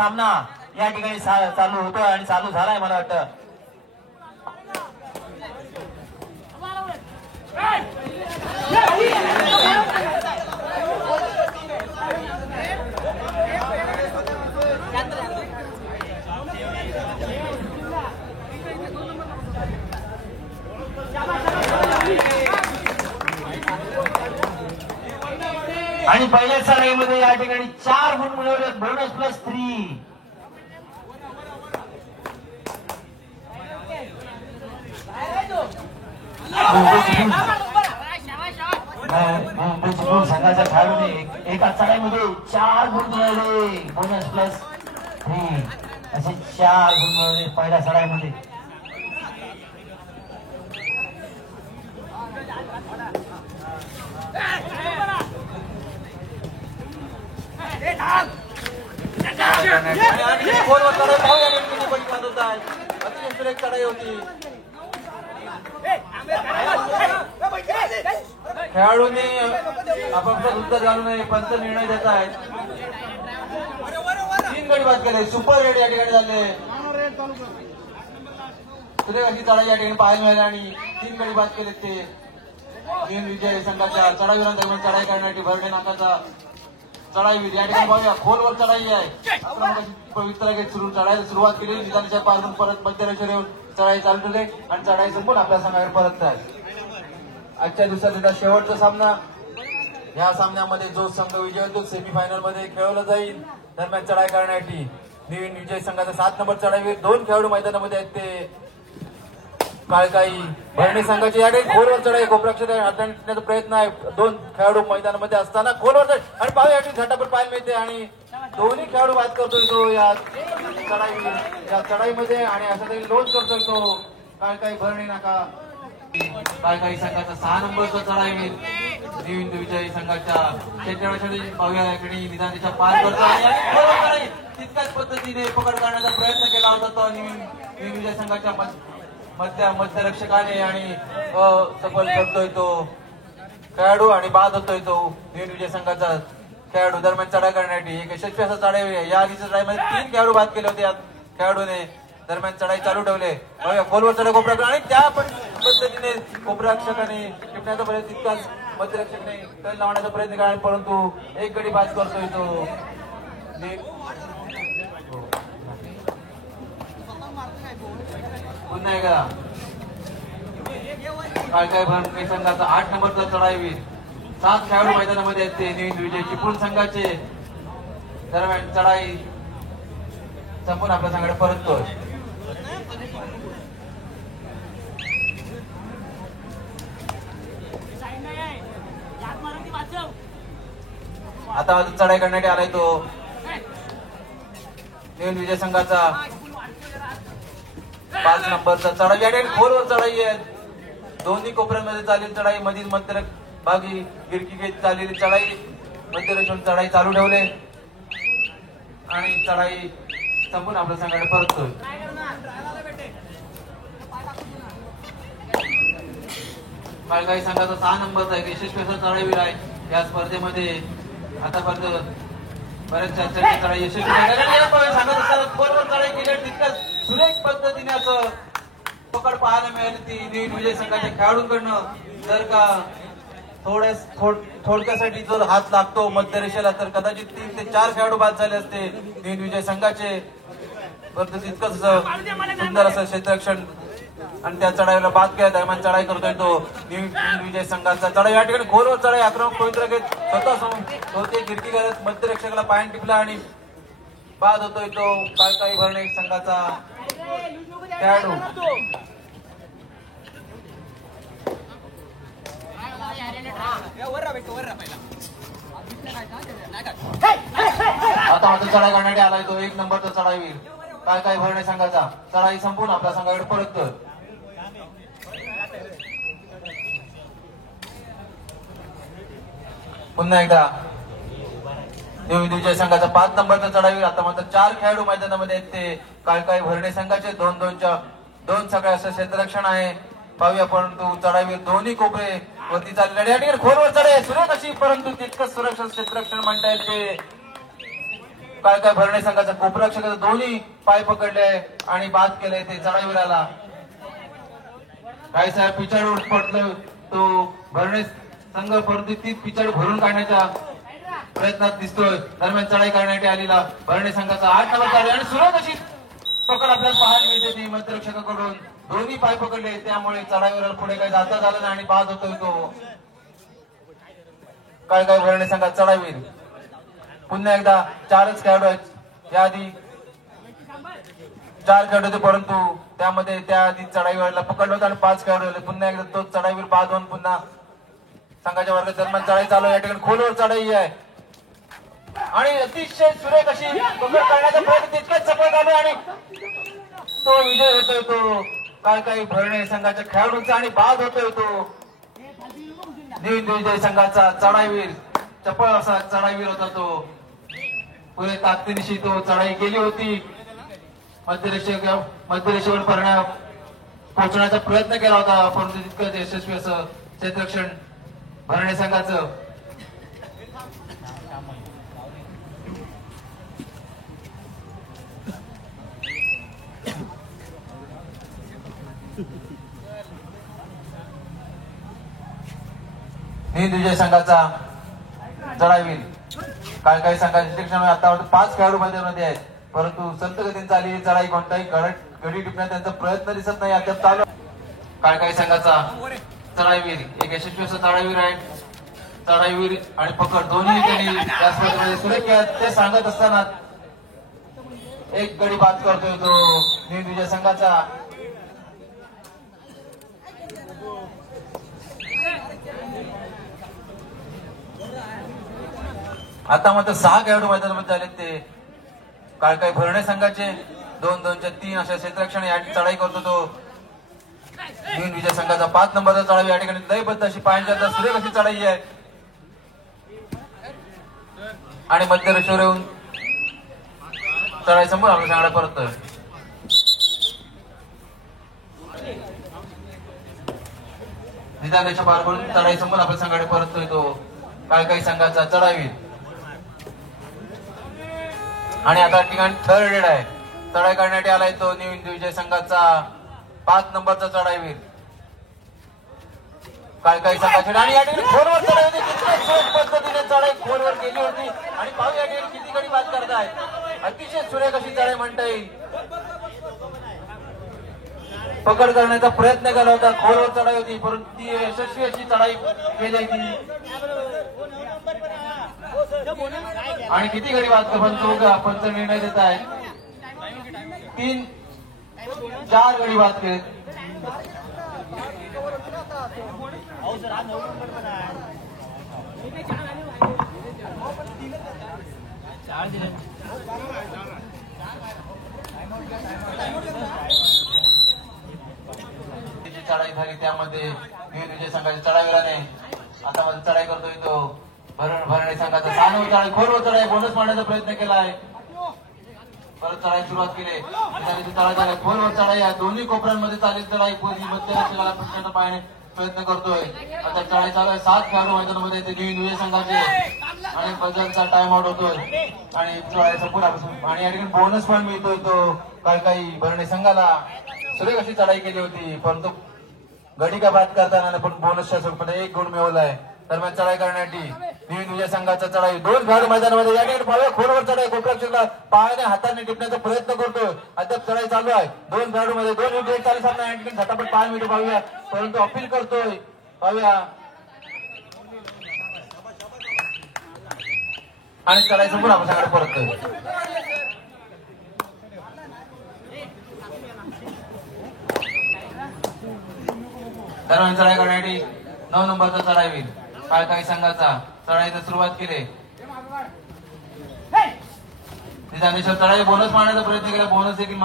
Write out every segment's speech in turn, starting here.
सामना या ठिकाणी चालू होतोय आणि चालू झालाय मला वाटतं. आणि पहिल्या सराईमध्ये या ठिकाणी 4 गुण मिळवले. Bonus plus 3. संघाच्या खेळाडूने एका चढाईमध्ये 4 गुण मिळवले. बोनस प्लस 3 असे 4 गुण मिळवले पहिल्या चढाईमध्ये. खेळाडूंनी आपापसात युद्ध घालू नये पंच निर्णय देत आहेत. 3 गडी बाद केले. सुपर रेड या ठिकाणी झाले. सूर्यकांती चढाई या ठिकाणी पाहायला मिळाले आणि 3 गडी बाद केले. ते तीन विजय संघाच्या चढाईवीरांदरम्यान चढाई करण्यासाठी भरणे नाकाचा चढाईवीर या ठिकाणी पाहूया. खोलवर चढाई आहे. पवित्र घेत चढायला सुरुवात केली. निदानाच्या पासून परत मध्यरेषेवर येऊन चढाई चालू ठेवले आणि चढाई संपून आपल्या संघावर परत आहे. आजच्या दिवसाचा शेवटचा सामना. या सामन्यामध्ये जो संघ विजय होतो सेमीफायनल मध्ये खेळवला जाईल. दरम्यान चढाई करण्यासाठी नवीन विजय संघाचा 7 नंबर चढाईवीर 2 खेळाडू मैदानामध्ये आहेत. ते काळकाई भरणी संघाची या ठिकाणी खोलवर चढाई गोप्रक्षक हाताळण्याचा प्रयत्न आहे. 2 खेळाडू मैदानामध्ये असताना खोलवर चढाई आणि पाहूया या ठिकाणी झटापट पाहायला मिळते आणि दोन्ही खेळाडू बाद करतोय तो या चढाईमध्ये आणि अशा तरी लोच करतोय तो काळकाई भरणी नाका. काळकाई संघाचा 6 नंबरचा चढाईवीर नवीन विजय संघाच्या क्षेत्रासाठी पाहूया या ठिकाणी निदानाच्या पार करतोय. तितक्याच पद्धतीने पकड करण्याचा प्रयत्न केला होता तो नवीन विजय संघाच्या मध्यरक्षकाने आणि सफल करतोय तो खेळाडू आणि बाद होतोय तो नवीन विजय संघाचा खेळाडू. दरम्यान चढाई करण्यासाठी एक यशस्वी असा चढाई. या आधीच्या चढाईमध्ये 3 खेळाडू बाद केले होते. या खेळाडूने दरम्यान चढाई चालू ठेवले. खोलवर चढाई कोपरा आणि त्या पद्धतीने कोपरक्षकाने टिपण्याचा प्रयत्न तितकाच मध्यरक्षकाने तळ लावण्याचा प्रयत्न केला परंतु एक गडी बाद करतोय तो. पुन्हा एकदा काळकाई भरणी संघाचा 8 नंबरचा चढाईवीर 7 खेळाडू मैदानामध्ये आहेत. ते नवीन विजय चिपळूण संघाचे दरम्यान चढाई संपून आपल्या संघाकडे परततोय. आता अजून चढाई करण्यासाठी आलाय तो नवीन विजय संघाचा 5 नंबरचा चढाई. या ठिकाणी खोलवर चढाई आहे. दोन्ही कोपऱ्यांमध्ये चाललेली चढाई मधील मध्य भागी गिरकी घेत चाललेली चढाई मध्यरेषेवरून चढाई चालू ठेवले आणि चढाई संपून आपल्या संघाकडे परततोय. काळकाई संघाचा 6 नंबरचा एक यशस्वी असा चढाईवीर आहे. या स्पर्धेमध्ये आतापर्यंत बऱ्याच चढाई यशस्वी सांगत असताना खोलवर चढाई केली तितक्याच सुरेख पद्धतीने असं पकड पाहायला मिळाली ती नवीन विजय संघाच्या खेळाडूंकडनं. जर का थोडक्यासाठी जर हात लागतो मध्यरेषेला तर कदाचित 3 ते 4 खेळाडू बाद झाले असते नवीन विजय संघाचे. परंतु तितकंच सुंदर असं क्षेत्ररक्षण आणि त्या चढाईला बाद केल्या दरम्यान चढाई करतोय तो नवीन विजय संघाचा. चढाई या ठिकाणी खोलवर चढाई आक्रमक पवित्र घेत स्वतः होते गिरकी करत मध्यरक्षकाला पायाने टिपला आणि बाद होतोय तो काळकाई भरणे संघाचा खेळाडू. आता अजून चढाई करण्यासाठी आलाय तो 1 नंबरचा चढाईवीर काळकाई भरणे संघाचा. चढाई संपून आपल्या संघाकडे परततोय. पुन्हा एकदा नवीन विजय संघाचा 5 नंबरचा चढाईवीर. आता मात्र 4 खेळाडू मैदानामध्ये आहेत. ते काळकाई भरणे संघाचे 2 सगळे असं क्षेत्ररक्षण आहे पाहूया. परंतु चढाईवीर दोन्ही कोपरे वरती चाललेले या ठिकाणी खोलवर चढाई सुरेख अशी परंतु तितकंच सुरक्षा क्षेत्ररक्षण म्हणता येते. काय भरणे संघाचा कोपरक्षक दोन्ही पाय पकडले आणि बाद केले ते चढाईवीराला. काही साहेब पिछाड पडलं तो भरणे संघ, परंतु ती पिछाड भरून काढण्याच्या प्रयत्नात दिसतोय. दरम्यान चढाई करण्यासाठी आलेला भरणे संघाचा 8 नंबर चढाई आणि सुरुवात अशी पकड आपल्याला पाहायला मिळते ती मध्यरक्षकाकडून. दोन्ही पाय पकडले त्यामुळे चढाईवीराला पुढे काही जाता झालं नाही आणि बाद होतोय तो. काय भरणे संघात चढाईवीर पुन्हा एकदा 4च खेळाडू आहेत. याआधी 4 खेळाडू होते परंतु त्यामध्ये त्याआधी चढाईवीराला पकडलं होतं आणि 5 खेळाडू होते. पुन्हा एकदा तोच चढाईवीर बाद होऊन पुन्हा संघाच्या वर्गात दरम्यान चढाई चालू आहे. या ठिकाणी खोलवर चढाई आहे आणि अतिशय सुरेख अशी पकड करण्याचा प्रयत्न तितकेच सफळ झाले आणि तो विजय होतोय तो काय भरणे संघाच्या खेळाडूंचा आणि बाद होतोय तो नवीन विजय संघाचा चढाईवीर. चपळ असा चढाईवीर होता तो. पुढे ताकदीनिशी तो चढाई केली होती. मध्यरेषेवर पोहोचण्याचा प्रयत्न केला होता परंतु तितकंच यशस्वी असं क्षेत्ररक्षण भरणे संघाचं. हिंद विजय संघाचा चढाईवीर. काही संघाचे शिक्षण आता 5 खेळाडू मैदानामध्ये आहेत परंतु संत गतीने चाललेली चढाई कोणताही गडी टिपण्यात त्यांचा प्रयत्न दिसत नाही. अद्याप चालू काही संघाचा चढाईवीर एक यशस्वी असा चढाईवीर आहे. चढाईवीर आणि पकड दोन्ही त्यांनी या स्पर्धेमध्ये सुरेख खेळात ते सांगत असताना एक गडी बाद करतोय तो हिंद विजय संघाचा. आता मात्र 6 खेळाडू मैदानामध्ये आले ते काही भरणे संघाचे 2-2च्या 3 अशा क्षेत्ररक्षण या चढाई करतो तो नवीन विजय संघाचा 5 नंबरचा चढाई. या ठिकाणी लयबद्ध अशी पायांच्या सुरेख अशी चढाई आहे आणि मध्यरेषेवर येऊन चढाई समोर आपल्या संघाला परततोय. निदान पार करून चढाई समोर आपल्या संघाकडे परततोय तो काही संघाचा चढाईवीर. आणि आता ठिकाणी थर्ड रेड आहे. चढाई करण्यासाठी आलाय तो नवीन विजय संघाचा 5 नंबरचा चढाईवीर. काही संघाचे आणि या ठिकाणी खोलवर चढाई होती. किती पद्धतीने चढाई खोलवर केली होती आणि पाहू या ठिकाणी किती गडी बाद करताय. अतिशय सुरेख अशी चढाई म्हणता येईल. पकड करण्याचा प्रयत्न केला होता. खोलवर चढाई होती परंतु ती यशस्वी अशी चढाई केली ती आणि किती गडी बाद परंतु पंच निर्णय देत आहे 3-4 गडी बाद केले. चढाई झाली त्यामध्ये विजय संघाच्या चढाईवीराने आता मध्ये चढाई करतोय तो भरणे संघाचा 6 नंबर चढाई खोलवर चढाई बोनस मारण्याचा प्रयत्न केला आहे. परत चढाई सुरुवात केली. चढाई झाली खोलवर चढाई आहे. दोन्ही कोपऱ्यांमध्ये चालेल चढाई मध्यरक्षकाला प्रचंड पाहणे प्रयत्न करतोय. आता चढाई चालू आहे. 7 खेळाडू मैदानामध्ये ते नवीन विजय संघाचे आणि बदलचा टाइम आउट होतोय आणि चढाई संपूर्ण आणि या ठिकाणी बोनस पण मिळतोय तो काही भरणे संघाला. सुरेख अशी चढाई केली होती परंतु गडी का बाद करताना पण बोनसच्या स्वरूपात 1 गुण मिळवलाय. दरम्यान चढाई करण्यासाठी नवीन विजय संघाचा चढाई 2 खेळाडू मैदानामध्ये या ठिकाणी पाहूया खोलवर चढाई कोपरक्षकाला पायाने हाताने टिपण्याचा प्रयत्न करतोय. अद्याप चढाई चालू आहे. 2 खेळाडू मध्ये 2 विकेट चालू सामना या ठिकाणी झटापट 5 मिनिट पाहूया परंतु अपील करतोय पाहूया आणि चढाई समोर आपण सगळं परततोय. दरम्यान चढाई करण्यासाठी 9 नंबरचा चढाईवीर काही संघाचा चढाईला सुरुवात केली. निजामेश्वर चढाई बोनस मारण्याचा प्रयत्न केला. बोनस देखील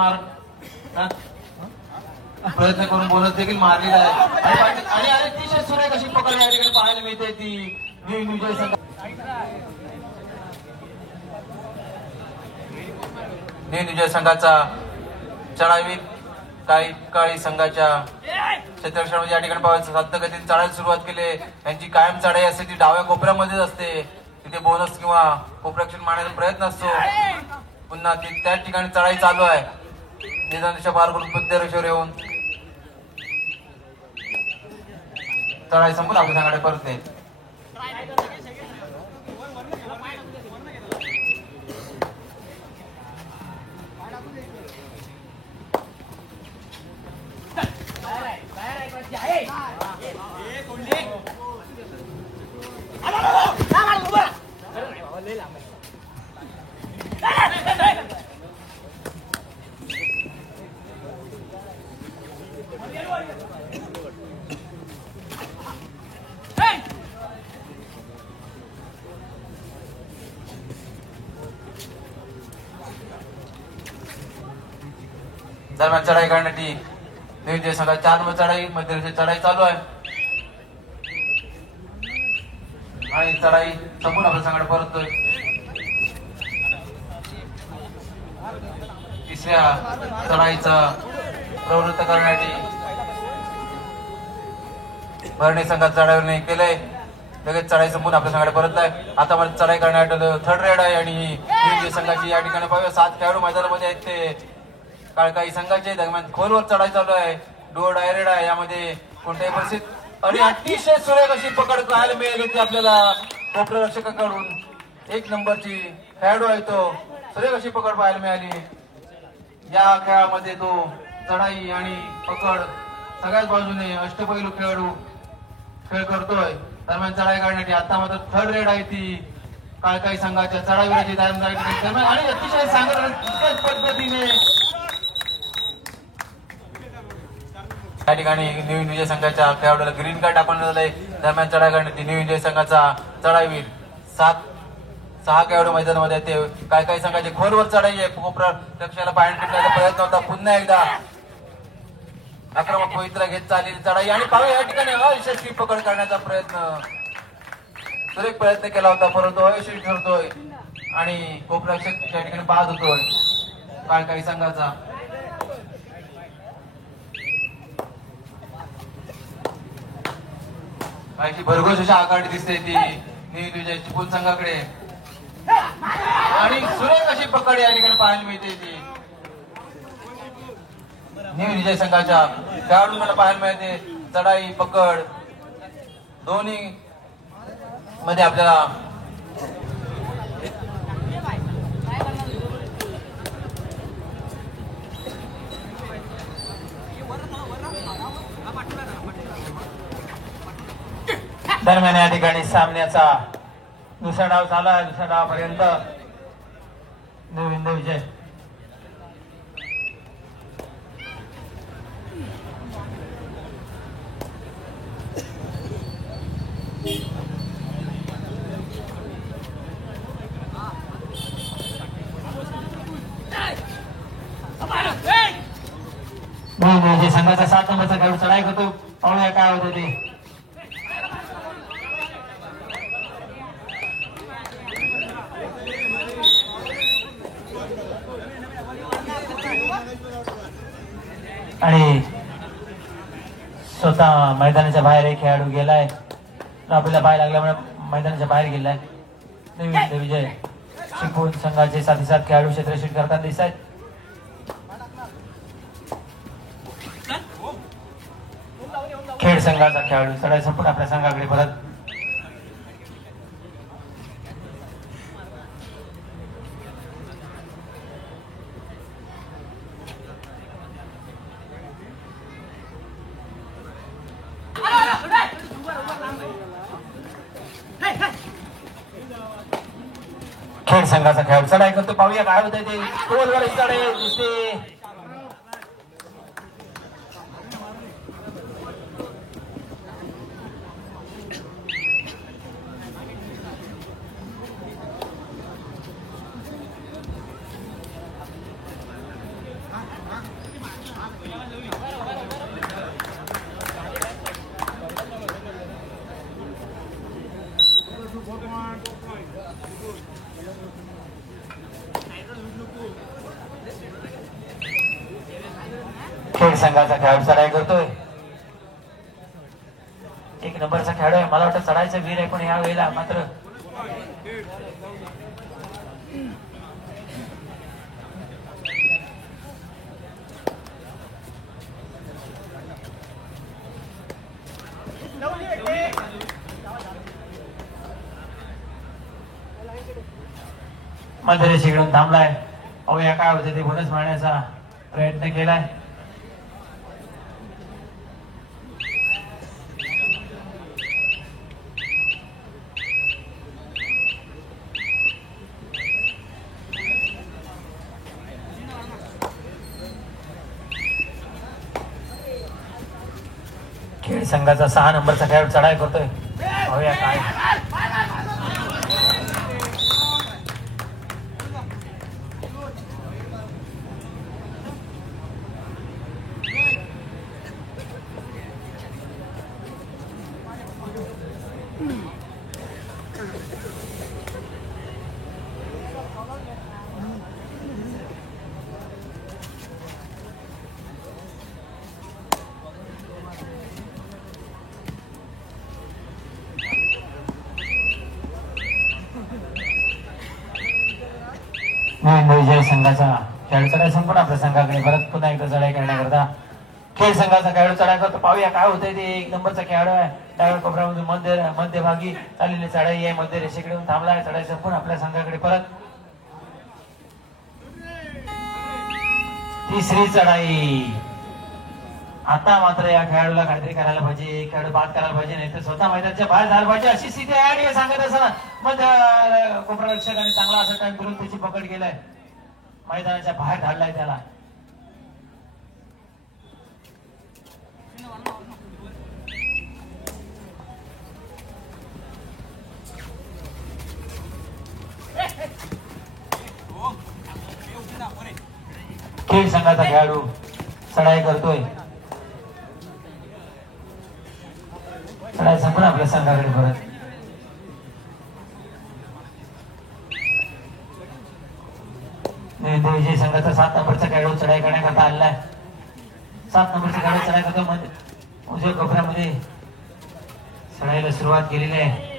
प्रयत्न करून बोनस देखील मारलेला आहे आणि अतिशय सुरेख अशी पकड या ठिकाणी पाहायला मिळते ती नवीन विजय संघ नवीन विजय संघाचा चढाईवीर काही संघाच्या क्षेत्ररक्षणामध्ये या ठिकाणी पाहायचं संत गतीने चढायला सुरुवात केली. यांची कायम चढाई असते ती डाव्या कोपऱ्यामध्येच असते. तिथे बोनस किंवा कोपरक्षण मारण्याचा प्रयत्न असतो. पुन्हा त्याच ठिकाणी चढाई चालू आहे. निदानच्या पार करून पुद्य रेषेवर येऊन चढाई संपून आपल्या संघाकडे परत येईल. दरम्यान चढाई करण्यासाठी नियोजन संघ 4 नंबर चढाई मध्ये चढाई चालू आहे आणि चढाई संपूर्ण आपल्या संघाकडे परततोय. तिसऱ्या चढाईचा प्रवृत्त करण्यासाठी भरणे संघात चढाई केलंय. लगेच चढाई संपूर्ण आपल्या संघाकडे परत आहे. आता मध्ये चढाई करण्यासाठी थर्ड रेड आहे आणि नियोजन संघाची या ठिकाणी पाहूया 7 खेळाडू मैदानामध्ये आहेत. ते काळकाई संघाचे दरम्यान खोलवर चढाई चालू आहे. डो डायरेड आहे. यामध्ये कोणत्याही परिस्थितीत आणि अतिशय सुरेख अशी पकड पाहायला मिळेल ती आपल्याला कोपररक्षकाकडून. 1 नंबरची खेळाडू आहे तो. सुरेख अशी पकड पाहायला मिळाली. या खेळामध्ये तो चढाई आणि पकड सगळ्याच बाजूने अष्टपैलू खेळाडू खेळ करतोय. दरम्यान चढाई करण्यासाठी आता मात्र थर्ड रेड आहे ती काळकाई संघाच्या चढाईवरची दरम्यान आणि अतिशय सांगत पद्धतीने या ठिकाणी न्यू विजय संघाच्या खेळाडूला ग्रीन कार्ड टाकून झालंय. दरम्यान चढाई करण्यासाठी न्यू विजय संघाचा चढाईवीर 6 खेळाडू मैदानामध्ये ते काही संघाची खोलवर चढाई आहे. कोपरा लक्ष्याला पायंट टिकण्याचा प्रयत्न होता. पुन्हा एकदा आक्रमक पवित्रा घेत चाललेली चढाई आणि पाहू या ठिकाणी अयशस्वी पकड करण्याचा सुरेख प्रयत्न केला होता परंतु अयशस्वी ठरतोय आणि कोपरक्षक या ठिकाणी बाद होतोय काही संघाचा. काहीची भरघोस अशी आघाडी दिसते ती न्यू विजय चिपळूण संघाकडे आणि सुरेख अशी पकड या ठिकाणी पाहायला मिळते ती न्यू विजय संघाच्या खेळाडूंना पाहायला मिळते. चढाई पकड दोन्ही मध्ये आपल्याला दरम्यान या ठिकाणी सामन्याचा दुसरा डाव चालू आहे. दुसऱ्या डावापर्यंत न्यू विजय विजय संघाचा 7 नंबरचा खेळाडू चढाई करतो. पाहूया काय होतं ते. आणि स्वतः मैदानाच्या बाहेर एक खेळाडू गेलाय. आपल्याला पाय लागल्यामुळे मैदानाच्या बाहेर गेलाय. विजय चिपळूण संघाचे 7 खेळाडू क्षेत्ररक्षण करताना दिसत आहेत. खेड संघाचा खेळाडू चढाई संपूर्ण आपल्या संघाकडे परत. खेड संघाचा खेळाडू चढाई करतो. पाहूया काय होतंय ते. गोलवर चढाई दिसते. खेड संघाचा खेळाडू चढाई करतोय. 1 नंबरचा खेळाडू आहे. मला वाटतं चढायचा वीर आहे पण या वेळेला मात्र मध्यरेषेकडून थांबलाय. पाहूया काय होते ते बोनस मारण्याचा प्रयत्न केलाय. खेळ संघाचा 6 नंबरचा खेळाडू चढाई करतोय. पाहूया काय विजय संघाचा खेळाडू चढाई संपूर्ण आपल्या संघाकडे परत पुन्हा एकदा चढाई करण्याकरता खेळ संघाचा खेळाडू चढाई करतो. पाहूया काय होतंय ते. 1 नंबरचा खेळाडू आहे. डाव्या कोपऱ्यामध्ये मध्यभागी चाललेली चढाई आहे. मध्य रेषेकडून थांबलाय. चढाई संपूर्ण आपल्या संघाकडे परत. तिसरी चढाई. आता मात्र या खेळाडूला काहीतरी करायला पाहिजे. खेळाडू बाद करायला पाहिजे, नाही तर स्वतः मैदानाच्या बाहेर झाला पाहिजे अशी स्थिती आहे. आणि सांगत असताना मध्य कोपरा रक्षकाने चांगला असा टाइम करून त्याची पकड केलाय. मैदानाच्या बाहेर धाडलाय त्याला. खेळ संघाचा खेळाडू चढाई करतोय. चढाई संपूर्ण आपल्या संघाकडे परत. विजय संघाचा 7 नंबरचा खेळाडू चढाई करण्याकरता आलेला आहे. 7 नंबरचा खेळाडू चढाई करतो. उजव्या कोपऱ्यामध्ये चढाईला सुरुवात केलेली आहे.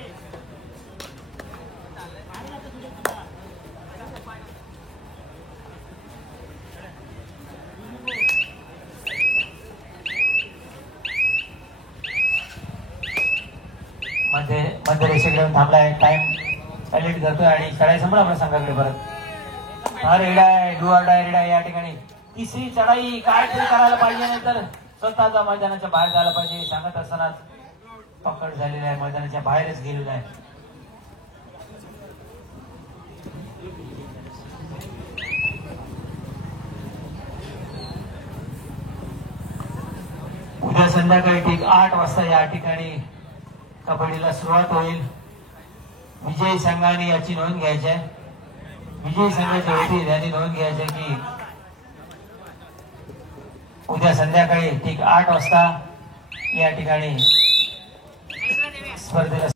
मध्य रेषेकडे थांबलाय. टाइम कलेक्ट करतोय आणि चढाई संपूर्ण आपल्या संघाकडे परत. रेडा या ठिकाणी तिसरी चढाई. काय तरी करायला पाहिजे, नाही तर स्वतःचा मैदानाच्या बाहेर झाला पाहिजे. सांगत असतानाच पकड झालेली आहे. मैदानाच्या बाहेरच गेलेला आहे. उद्या संध्याकाळी ठीक 8 वाजता या ठिकाणी कबड्डीला सुरुवात होईल. विजयी संघाने याची नोंद घ्यायची आहे. विजयी संघाच्या वतीने यांनी नोंद घ्यायची की उद्या संध्याकाळी ठीक 8 वाजता या ठिकाणी स्पर्धेला